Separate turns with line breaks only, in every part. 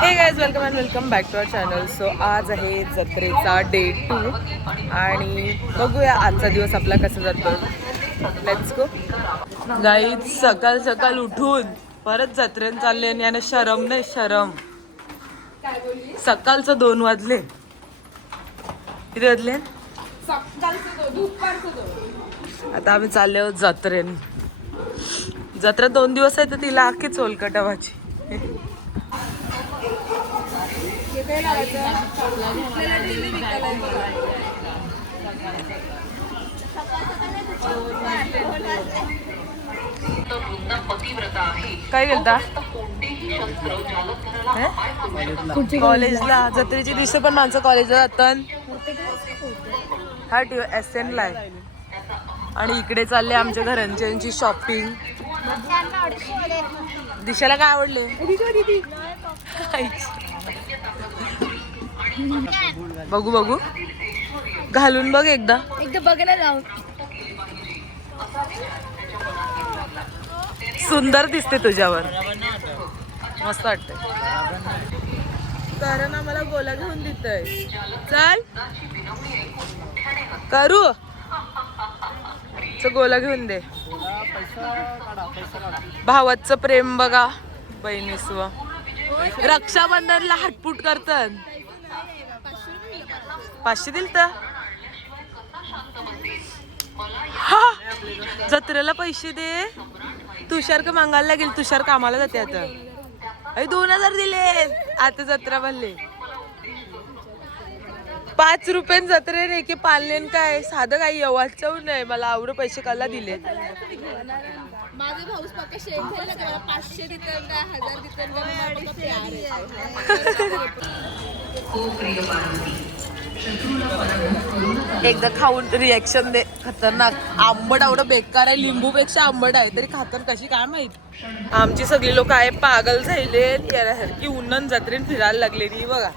Hey guys welcome and welcome back to our channel so आज आहे जत्रेचा day to आणि बघूया आजचा दिवस आपला कसा जातो लेट्स गो गाईज सकाळ सकाळ उठून परत जत्रेन चालले आणि यानं शरम नाही शरम. सकाळचं दोन वाजले. किती वाजले? आता आम्ही चालले आहोत जत्रेन. जत्रा दोन दिवस आहे तर तिला अख्खी चोलकटावाची काय गेलता कॉलेजला जत्रेच्या दिवशी पण माणसं कॉलेजला जातात. हा टी एस एन ला आहे. आणि इकडे चालले आमच्या घरांच्यांची शॉपिंग दिशाला काय आवडले? बघू बघू. घालून बघ एकदा.
एकदा बघायला जाऊ
सुंदर दिसते तुझ्यावर. मस्त वाटते कारण आम्हाला गोला घेऊन देतय. चल. करू. गोला घेऊन दे. भावाचं प्रेम बघा. बहिणीस्व. रक्षाबंधनला हटपूट करतात पाचशे दिल तर हा. जत्रेला पैसे दे. तुषार का मागायला लागेल तुषार कामाला जाते आता. अरे दोन हजार दिले. आता जत्रा भरले. पाच रुपये जत्रे नाही की पालनेन काय? साधं काही येवाचं नाही मला आवडं पैसे काला दिले.
माझे भाऊस पक्का शेअर झाले का? मला पाचशे देतात का? हजार देतात का? मला पक्का प्यार आहे.
एकदा खाऊन रिॲक्शन दे. खतरनाक. आंबट आवडं बेकार आहे लिंबू पेक्षा आंबट आहे. तरी खातर कशी काय माहीत? आमची सगळी लोक आहे पागल झाले यासारखी उन्नन जत्रेन फिरायला लागलेली बघा.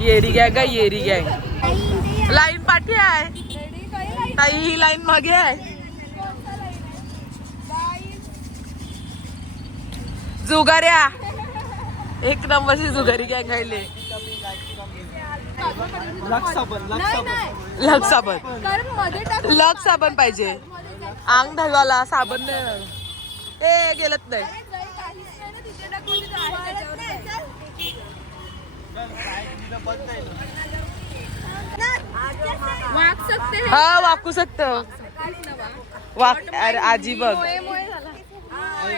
येरी गॅग आहे येरी गॅग. लाईन पाठी आहे. ताई ही लाईन मागे आहे. जुगाऱ्या. एक नंबरची जुगारी गॅग राहिले लग साबण लग साबण. पाहिजे. अंग धुवाला साबण नाही. ए गेलत नाही.
हैं.
वाकू शकत. वाक अरे आजी बघ.
मोये मोये झाला.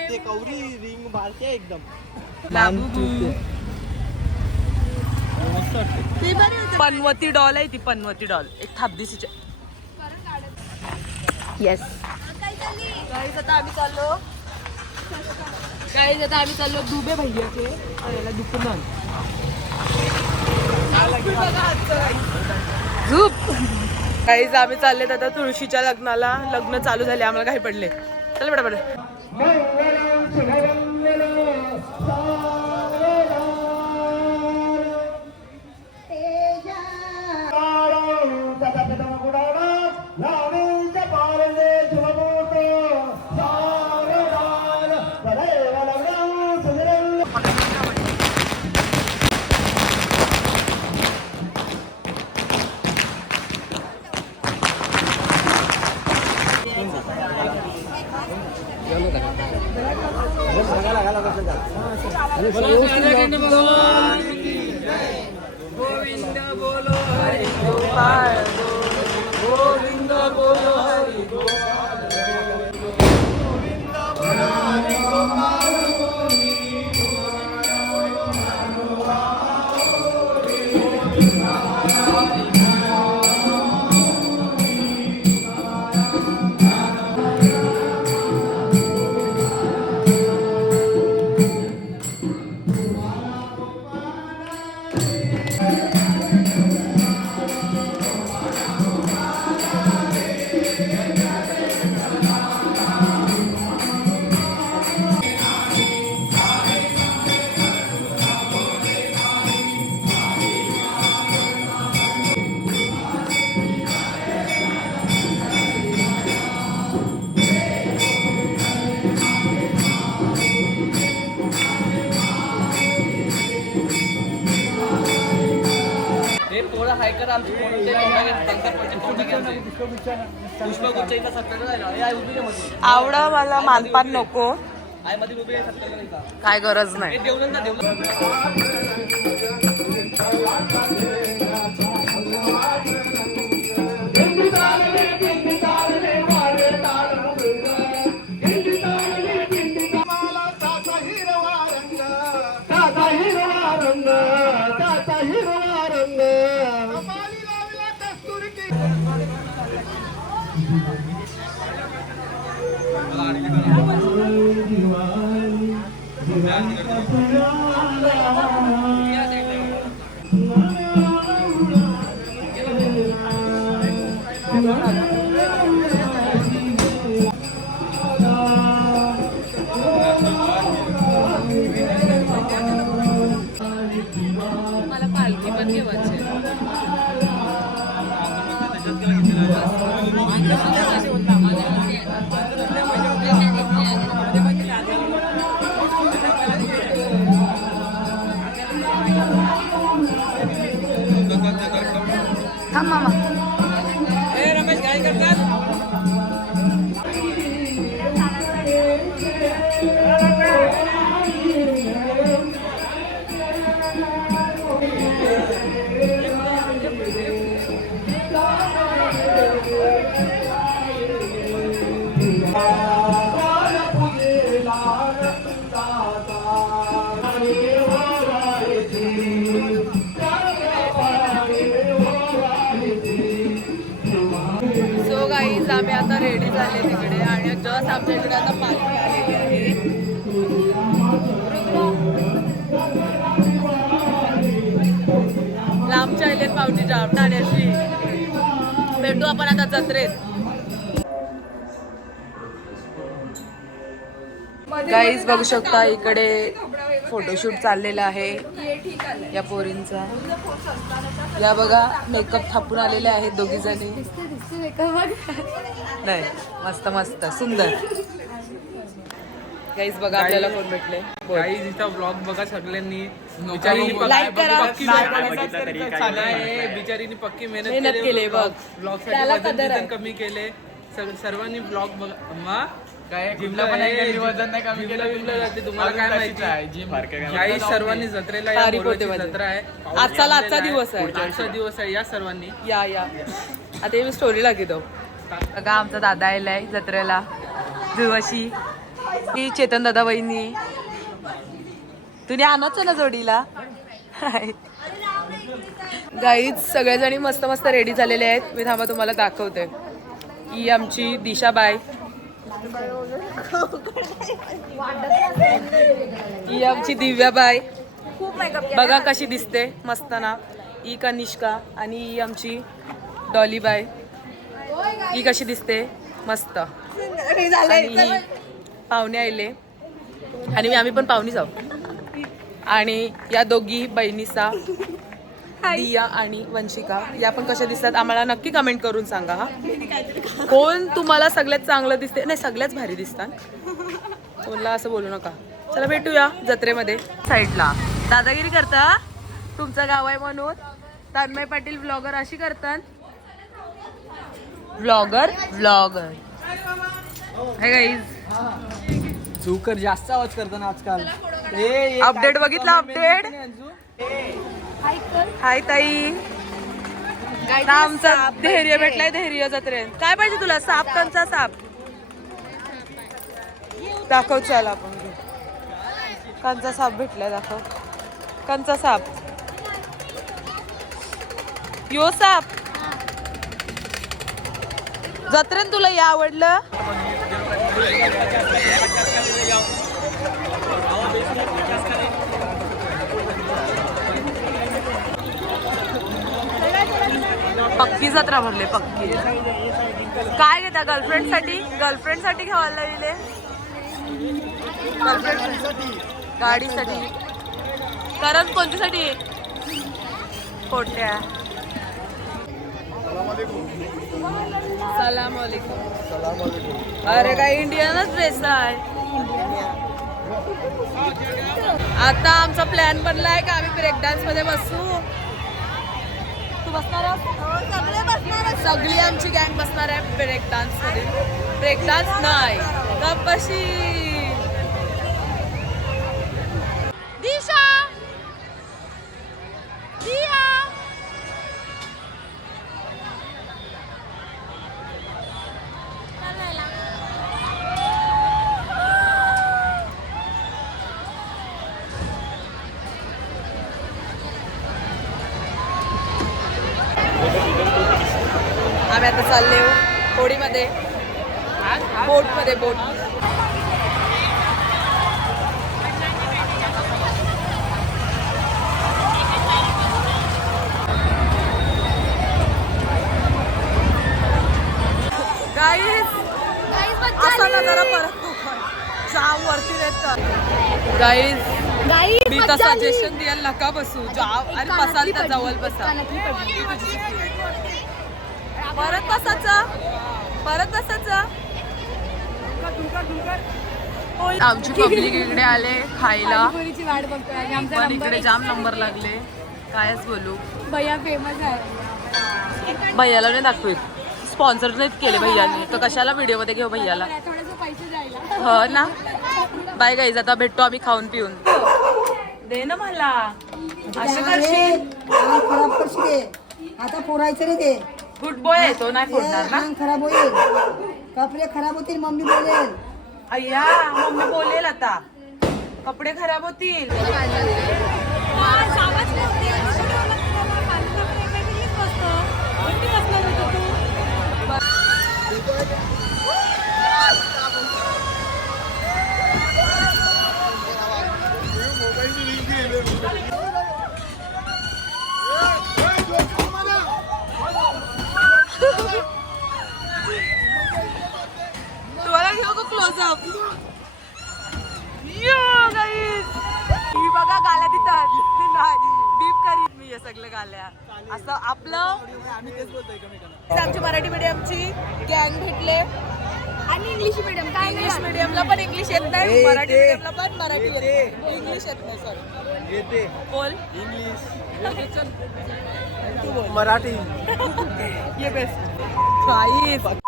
ते कवरी रिंग मारते एकदम.
ते
पनवती डॉल आहे ती पनवती डॉल. एक थापदीसीच्या येस
गाईज आता आम्ही चाललो. गाईज आता आम्ही चाललो दुबे भैयाचे.
याला झूप आम्ही चालले आता तुळशीच्या लग्नाला. लग्न चालू झाले आम्हाला काही पडले. चल बेटा बेटा
গোবিন্দ বলো হরি গোপাল গোবিন্দ বলো হরি सत्तर आमची ते पुष्पगुच्छ इथं सत्तर
आवडा मला मानपान नको.
आहे मध्ये उभी आहे सत्तर नाही का?
काय गरज नाही.
देऊन
मला जस्ट आमच्या इकडे आता पालखी आलेली आहे. लांबच्या आलेत पावटीच्या ठाण्याशी भेटू आपण आता जत्रेत. गाईज बघू शकता इकडे फोटोशूट चाललेला आहे या पोरींचा. या बघा मेकअप थापून आलेले आहेत दोघी जणी नाही मस्त मस्त सुंदर. गाईज बघा आपल्याला कोण भेटले
काही तिचा ब्लॉग बघा सगळ्यांनी.
Like करा.
बिचारीने पक्की
मेहनत
मेहनत
केली, बघ.
ब्लॉग
त्याला
साठी
कदर
वजन
आहे.
बिजन कमी केले. सग- सर्वांनी ब्लॉग बघा अम्मा
काय
जिमला
पण
आहे,
एकदा
जिम-
वजन नाही कमी
जिमला
केलं.
बिमला जाते तुम्हाला काय माहिती? सर्वांनी जत्रेला या
तारीख होते
बोरवची
माझी.
जत्रा आहे.
आजचा- दिवस आहे.
आजचा दिवस आहे या सर्वांनी.
या या. आता मी स्टोरी लागतो बघा आमचा दादा आलाय जत्रेला. जुवाशी ही चेतन दादा वहिनी तुम्ही आणच ना जोडीला. गाईज सगळेजणी मस्त मस्त रेडी झालेले आहेत. मी थांबा तुम्हाला दाखवते. ही आमची दिशाबाई ही आमची दिव्याबाई बघा कशी दिसते मस्त ना. ही कनिष्का आणि ही आमची डॉलीबाई ही कशी दिसते? मस्त. आणि पाहुणे आले आणि मी आम्ही पण पाहुणी जाऊ आणि या दोघी बहिणीचा दिया आणि वंशिका या पण कशा दिसतात? आम्हाला नक्की कमेंट करून सांगा हा. कोण तुम्हाला सगळ्यात चांगलं दिसते? नाही सगळ्याच भारी दिसतात. कोणला असं बोलू नका. चला भेटूया जत्रेमध्ये. साईडला. दादागिरी करता तुमचं गाव आहे म्हणून. तन्मय पाटील ब्लॉगर अशी करतात. ब्लॉगर ब्लॉगर हे गाईज
झुकर जास्त आवाज करताना आजकाल. ए, ए,
अपडेट बघितलं अपडेट? हाय ताई. आमचा धैर्य भेटलाय धैर्य जत्रेत काय पाहिजे तुला? साप कंचा साप. दाखव चल आपण. कंचा साप भेटलाय दाखव. कंचा साप. यो साप. जत्रेन तुला हे आवडलं? पक्की जत्रा भरले पक्की. काय घेता गर्लफ्रेंडसाठी गर्लफ्रेंडसाठी घ्यायला दिले गाडीसाठी. कारण कोणत्यासाठी कोणत्या सलाम वालेकुम अरे काय इंडियनच ड्रेस आहे. आता आमचा प्लॅन बनलाय का आम्ही ब्रेक डान्समध्ये बसू. तू बसणार सगळी आमची गँग बसणार आहे ब्रेक डान्समध्ये. ब्रेक डान्स नाही. गप्पशी दिशा दिया आम्ही आता चालले होडीमध्ये बोटमध्ये बोट. मी तर सजेशन द्यायला नका बसू. जाव आणि बसाल तर जवळ बसा. परत बसायचं. परत बसायचं. आमची पब्लिक इकडे आले खायला.
वाट बघतोय आणि आमचा
पण इकडे जाम नंबर लागले. कायच बोलू.
भैया फेमस आहे.
भैयाला नाही दाखवित. स्पॉन्सर नाहीत केले भैयाने. तर कशाला व्हिडिओमध्ये घेऊ भैयाला?
थोडस पैसे जायला
हो ना. बाय गाईज आता भेटतो आम्ही खाऊन पिऊन. दे ना मला. असं करशील?
आता फोडायचं नाही ते.
गुड बॉय आहे तो नाही फोडणार ना.
अंग खराब होईल. कपडे खराब होतील मम्मी बोलेल.
अय्या मम्मी बोलेल आता. कपडे खराब होतील. तुम्हाला घेऊ का क्लोजअप ही बघा गाल्या तिथं नाही बीप करीन मी हे सगळं गाल्या. असं आपलं आमची मराठी मीडियमची गँग भेटले.
आणि इंग्लिश मिडियम काय
इंग्लिश मीडियमला पण इंग्लिश येत नाही मराठी मीडियमला पण मराठी येत नाही. इंग्लिश येत नाही सॉरी बोल. तू बोल
मराठी.
ये बेस्ट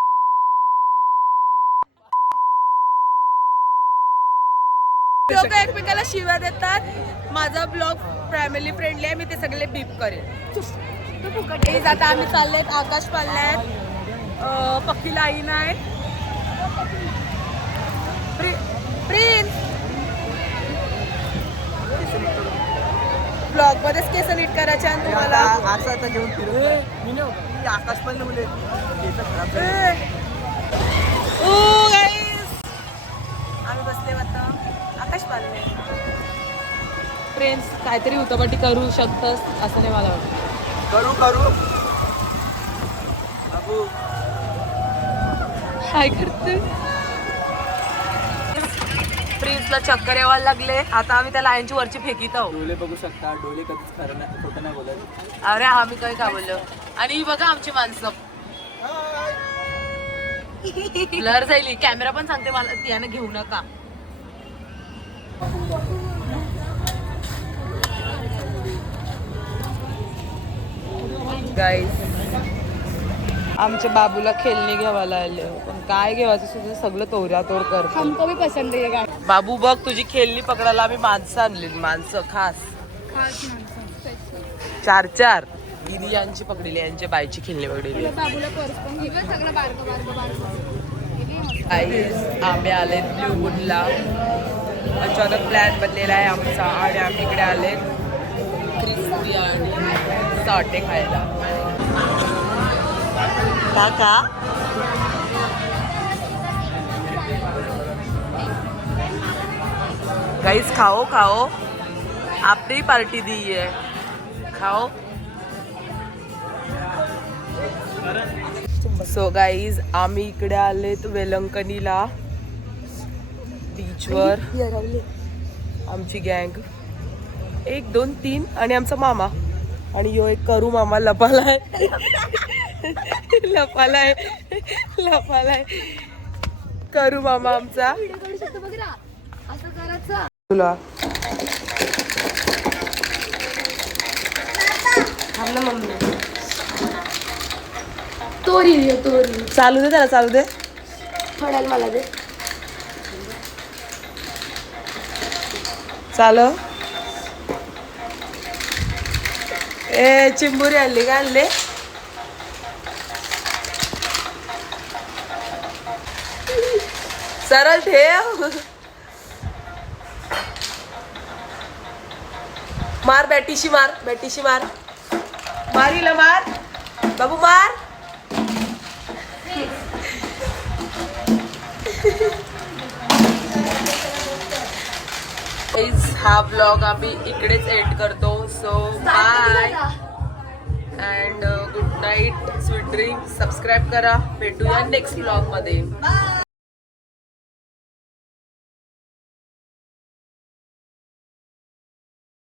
लोक एकमेकाला शिव्या देतात. माझा ब्लॉग फॅमिली फ्रेंडली आहे मी ते सगळे बीप करेन. आता आम्ही चाललेत आकाश पाल्ले आहेत पक्कीला आईन आहे. प्रिन्स! ब्लॉग मध्येच केस नीट करायचे आणि तुम्हाला.
असं आता घेऊन फिरू. आकाश पण मुले.
ओ गाईस आम्ही बसले आता पालने फ्रेंड्स काहीतरी उतपटी करू शकतस असं नाही मला वाटतं.
करू करू.
काय करते? प्रिन्सला चक्कर यायला लागले. आता आम्ही त्या लाईनची वरची फेकीत आहोत.
डोले बघू शकता. डोले कधीच खरं नाही खोटं नाही बोलत.
अरे आम्ही काही का बोललो? आणि ही बघा आमची माणसं. ब्लर जाईल कॅमेरा पण सांगते मला याने घेऊ नका. गाईस आमच्या बाबूला खेळणी घ्यावायला आले पण काय घ्यावायचं सुद्धा सगळं तोऱ्या तोड करतो.
हमको भी पसंद है ये गाड़ी
बाबू बघ तुझी खेळणी पकडायला आम्ही माणसं आणली. माणसं खास.
खास माणसं.
चार चार. दिदी यांची पकडली यांच्या बाईची खेळणी पकडली.
बाबूला पर्स पण घेतलं सगळं बारकं बारकं बारकं.
गाईज आंबे आले ब्ल्यू गुडला अचानक प्लॅन बनलेला आहे आमचा आणि आम्ही इकडे आले. क्रिस्पी आणि साटे खायला. काका? गाईज खाओ खाओ. आपली पार्टी दी है खाओ. सो गाईज आम्ही इकडे आलेत वेलंकणीला. बीचवर आमची गँग एक दोन तीन आणि आमचा मामा. आणि यो एक करू मामा लपालाय लपालाय लपालाय करू मामा आमचा. तुला. थांब ना मम्मी.
तो रिव्ह्यू तो रिव्ह्यू
चालू दे त्याला चालू दे.
थोड्याला मला दे.
चालू ए चिंबुरी हल्ली का आणले सरळ ठेव. मार बॅटीशी मार बॅटीशी मार. मारीला मार. बाबू मार. हा ब्लॉग आम्ही इकडेच एंड करतो. So bye and good night sweet dream subscribe करा. भेटूया नेक्स्ट ब्लॉगमध्ये.
बाय